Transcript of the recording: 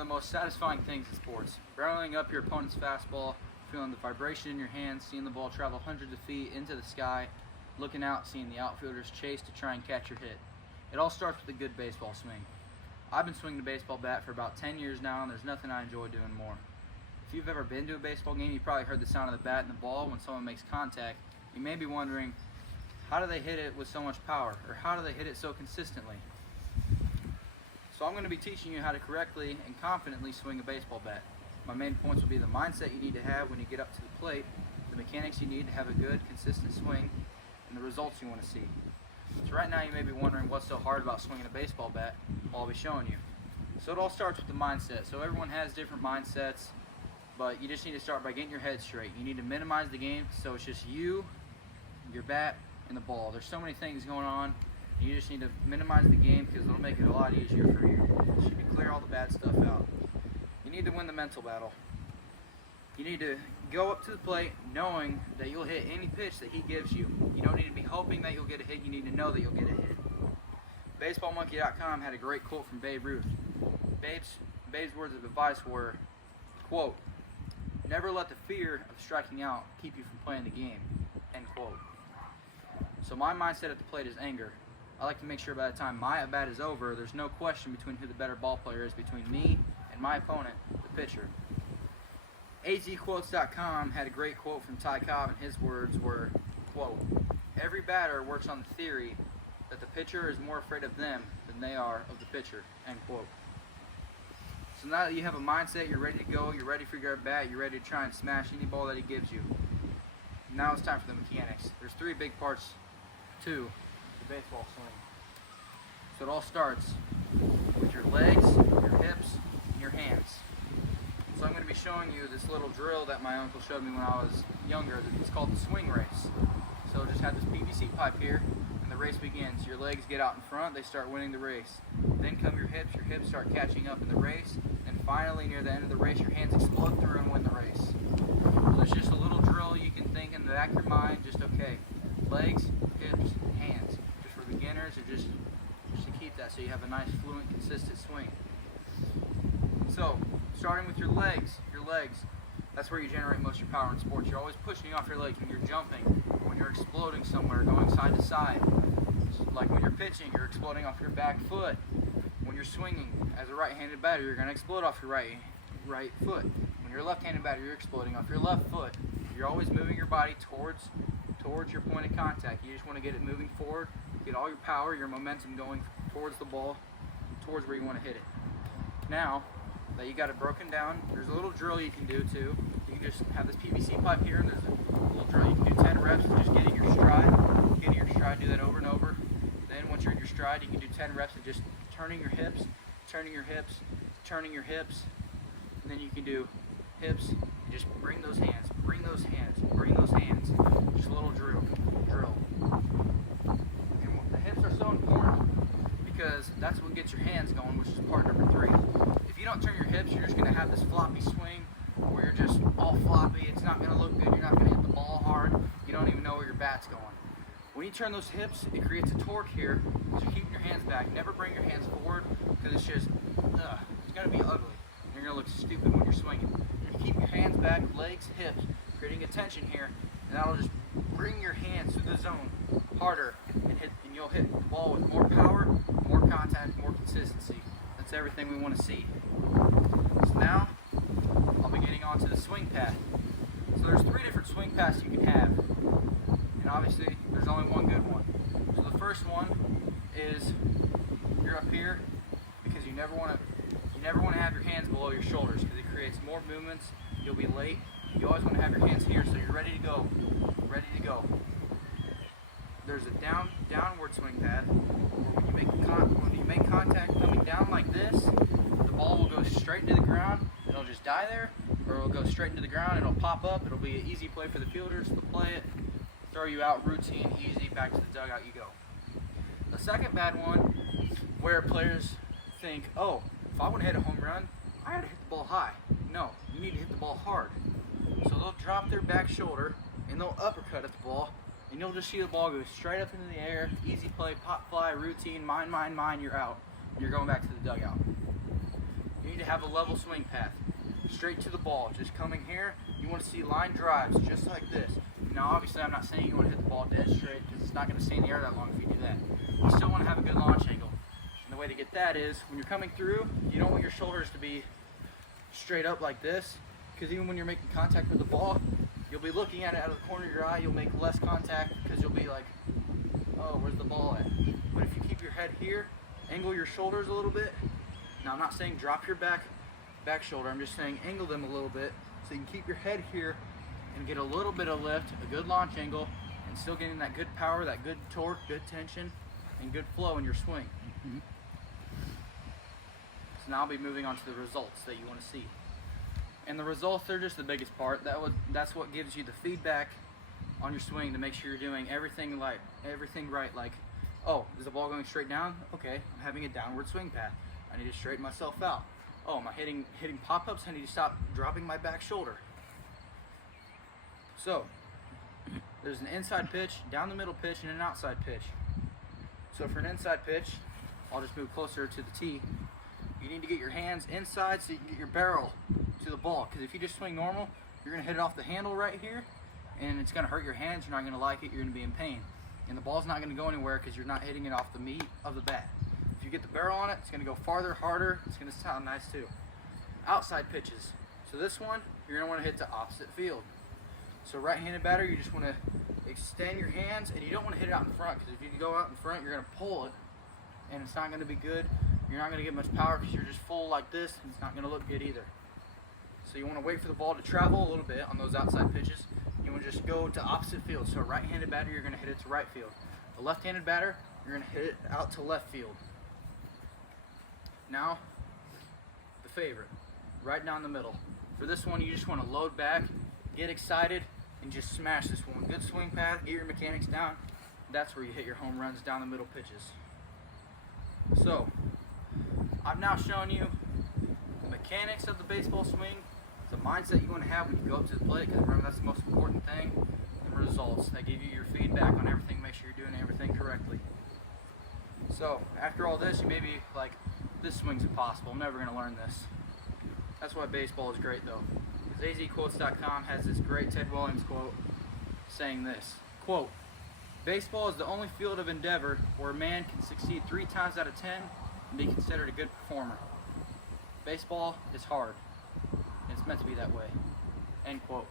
One of the most satisfying things in sports. Barreling up your opponent's fastball, feeling the vibration in your hands, seeing the ball travel hundreds of feet into the sky, looking out, seeing the outfielders chase to try and catch your hit. It all starts with a good baseball swing. I've been swinging a baseball bat for about 10 years now, and there's nothing I enjoy doing more. If you've ever been to a baseball game, you probably heard the sound of the bat and the ball when someone makes contact. You may be wondering, how do they hit it with so much power, or how do they hit it so consistently? So I'm going to be teaching you how to correctly and confidently swing a baseball bat. My main points will be the mindset you need to have when you get up to the plate, the mechanics you need to have a good, consistent swing, and the results you want to see. So right now you may be wondering what's so hard about swinging a baseball bat. Well, I'll be showing you. So it all starts with the mindset. So everyone has different mindsets, but you just need to start by getting your head straight. You need to minimize the game so it's just you, your bat, and the ball. There's so many things going on. You just need to minimize the game because it'll make it a lot easier for you. You can clear all the bad stuff out. You need to win the mental battle. You need to go up to the plate knowing that you'll hit any pitch that he gives you. You don't need to be hoping that you'll get a hit. You need to know that you'll get a hit. BaseballMonkey.com had a great quote from Babe Ruth. Babe's words of advice were, quote, "Never let the fear of striking out keep you from playing the game," end quote. So my mindset at the plate is anger. I like to make sure by the time my at-bat is over, there's no question between who the better ball player is between me and my opponent, the pitcher. AZQuotes.com had a great quote from Ty Cobb, and his words were, quote, "Every batter works on the theory that the pitcher is more afraid of them than they are of the pitcher," end quote. So now that you have a mindset, you're ready to go, you're ready for your at-bat, you're ready to try and smash any ball that he gives you. Now it's time for the mechanics. There's three big parts to the baseball swing. So it all starts with your legs, your hips, and your hands. So I'm going to be showing you this little drill that my uncle showed me when I was younger. It's called the swing race. So just have this PVC pipe here, and the race begins. Your legs get out in front, they start winning the race. Then come your hips start catching up in the race, and finally near the end of the race, your hands explode through and win the race. So it's just a little drill you can think in the back of your mind, just okay, legs, hips, hands, just for beginners, or just to keep that so you have a nice, fluent, consistent swing. So, starting with your legs, that's where you generate most of your power in sports. You're always pushing off your legs when you're jumping, when you're exploding somewhere, going side to side. Like when you're pitching, you're exploding off your back foot. When you're swinging as a right-handed batter, you're going to explode off your right foot. When you're a left-handed batter, you're exploding off your left foot. You're always moving your body towards your point of contact. You just want to get it moving forward, get all your power, your momentum going towards the ball, towards where you want to hit it. Now that you got it broken down, there's a little drill you can do too. You can just have this PVC pipe here, and there's a little drill. You can do 10 reps of just getting your stride, do that over and over. Then once you're in your stride, you can do 10 reps of just turning your hips, turning your hips, turning your hips. And then you can do hips, and just bring those hands, bring those hands, bring those hands. Just a little drill. And the hips are so important because that's what gets your hands going, which is part number 3. If you don't turn your hips, you're just going to have this floppy swing where you're just all floppy. It's not going to look good. You're not going to hit the ball hard. You don't even know where your bat's going. When you turn those hips, it creates a torque here. So you're keeping your hands back. Never bring your hands forward because it's just, it's going to be ugly. You're going to look stupid when you're swinging. You keep your hands back, legs, hips, creating a tension here, and that'll just bring your hands through the zone harder, and you'll hit the ball with more power, more contact, more consistency. That's everything we want to see. So now, I'll be getting onto the swing path. So there's 3 different swing paths you can have, and obviously there's only one good one. So the first one is you're up here because you never want to have your hands below your shoulders because it creates more movements. You'll be late. You always want to have your hands here so you're ready to go. There's a downward swing path where when you make contact coming down like this, the ball will go straight into the ground. It'll just die there, or it'll go straight into the ground. It'll pop up. It'll be an easy play for the fielders to play it, throw you out, routine, easy, back to the dugout you go. The second bad one, where players think, oh, if I want to hit a home run, I got to hit the ball high. No, you need to hit the ball hard. So they'll drop their back shoulder and they'll uppercut at the ball, and you'll just see the ball go straight up into the air, easy play, pop fly, routine, mine, you're out. You're going back to the dugout. You need to have a level swing path. Straight to the ball, just coming here. You want to see line drives, just like this. Now obviously I'm not saying you want to hit the ball dead straight because it's not going to stay in the air that long if you do that. You still want to have a good launch angle. And the way to get that is, when you're coming through, you don't want your shoulders to be straight up like this, because even when you're making contact with the ball, you'll be looking at it out of the corner of your eye. You'll make less contact because you'll be like, oh, where's the ball at? But if you keep your head here, angle your shoulders a little bit. Now I'm not saying drop your back shoulder, I'm just saying angle them a little bit so you can keep your head here and get a little bit of lift, a good launch angle, and still getting that good power, that good torque, good tension, and good flow in your swing. So now I'll be moving on to the results that you want to see. And the results are just the biggest part. That's what gives you the feedback on your swing to make sure you're doing everything right. Like, oh, is the ball going straight down? Okay, I'm having a downward swing path. I need to straighten myself out. Oh, am I hitting pop-ups? I need to stop dropping my back shoulder. So, there's an inside pitch, down the middle pitch, and an outside pitch. So for an inside pitch, I'll just move closer to the tee. You need to get your hands inside so you can get your barrel to the ball. Because if you just swing normal, you're going to hit it off the handle right here, and it's going to hurt your hands. You're not going to like it. You're going to be in pain. And the ball's not going to go anywhere because you're not hitting it off the meat of the bat. If you get the barrel on it, it's going to go farther, harder. It's going to sound nice too. Outside pitches. So this one, you're going to want to hit to opposite field. So right-handed batter, you just want to extend your hands, and you don't want to hit it out in front, because if you go out in front, you're going to pull it, and it's not going to be good. You're not going to get much power because you're just full like this, and it's not going to look good either. So you want to wait for the ball to travel a little bit on those outside pitches. You want to just go to opposite field. So right-handed batter, you're going to hit it to right field. The left-handed batter, you're going to hit it out to left field. Now, the favorite, right down the middle. For this one, you just want to load back, get excited, and just smash this one. Good swing path, get your mechanics down. That's where you hit your home runs, down the middle pitches. So, I've now shown you the mechanics of the baseball swing, the mindset you want to have when you go up to the plate, because remember that's the most important thing, and results. They give you your feedback on everything, make sure you're doing everything correctly. So, after all this, you may be like, this swing's impossible, I'm never going to learn this. That's why baseball is great though. azquotes.com has this great Ted Williams quote saying this, quote, "Baseball is the only field of endeavor where a man can succeed 3 times out of 10 and be considered a good performer. Baseball is hard, and it's meant to be that way." End quote.